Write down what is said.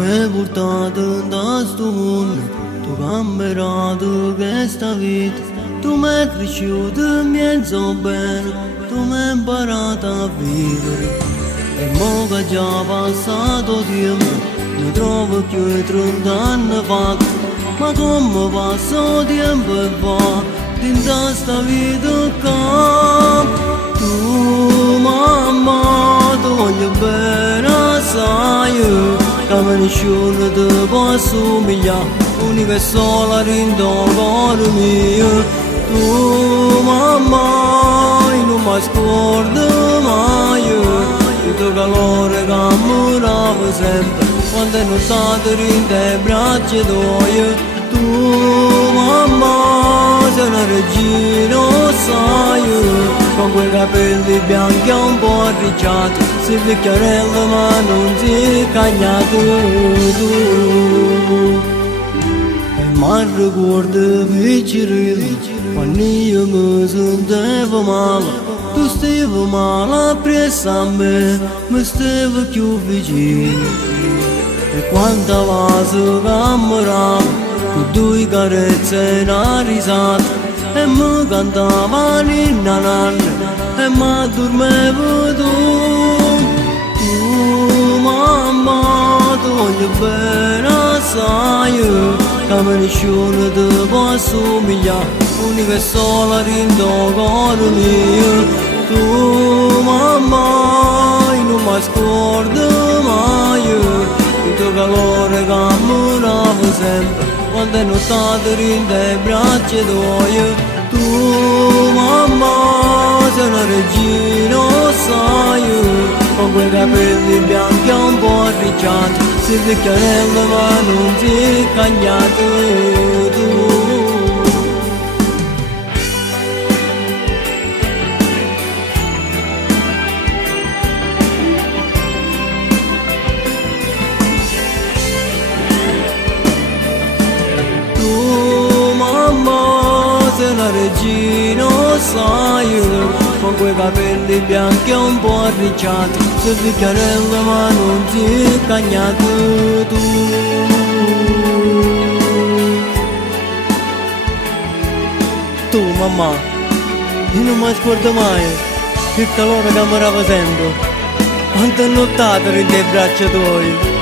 mi hai portato da sto mondo, tu cambiato questa vita, tu mi hai cresciuto in mezzo bene, tu mi hai imparato a vivere. E mo che già passato tempo, mi trovo più di 30 anni fa, ma come passa tempo e va, dentro sta vita qua, tu mamma, tu voglio bene assai, che nessuno ti può assomigliare, unica e sola rindo il cuore mio, tu mamma, non mi scordo mai, il tuo calore che ammiravo sempre, quando è nottato rindo i braccia tuoi, tu mamma, sei una regina, sai, con quei capelli bianchi e un po' arricciati, sei vecchiarella ma non sei cagnato tu. E mi ricordo piccerello, quando io mi sentivo male, tu stavi male appresso a me, mi stavi più vicino. E quando va su camminavo, con due carezze e una risata, e mi cantava ninna nanna, e mi addormevo tu. Tu mamma, tu voglio bene assai, che nessuno ti può assomigliare, unica e sola rindo il cuore mio. Tu mamma, non mi scordo mai, il tuo calore che ammiravo sempre, quando è nottato rindo i braccia tuoi. Tu mamma, sei una regina, sai, con quei capelli bianchi e un po' arricciati, sei vecchiarella ma non sei cagnato tu. Sei una regina, sai, con quei capelli bianchi e un po' arricciati, sei vecchiarella ma non sei cagnato tu. Tu mamma, io non mi scordo mai il calore che mi era sempre, quanto è nottato in te braccia tuoi.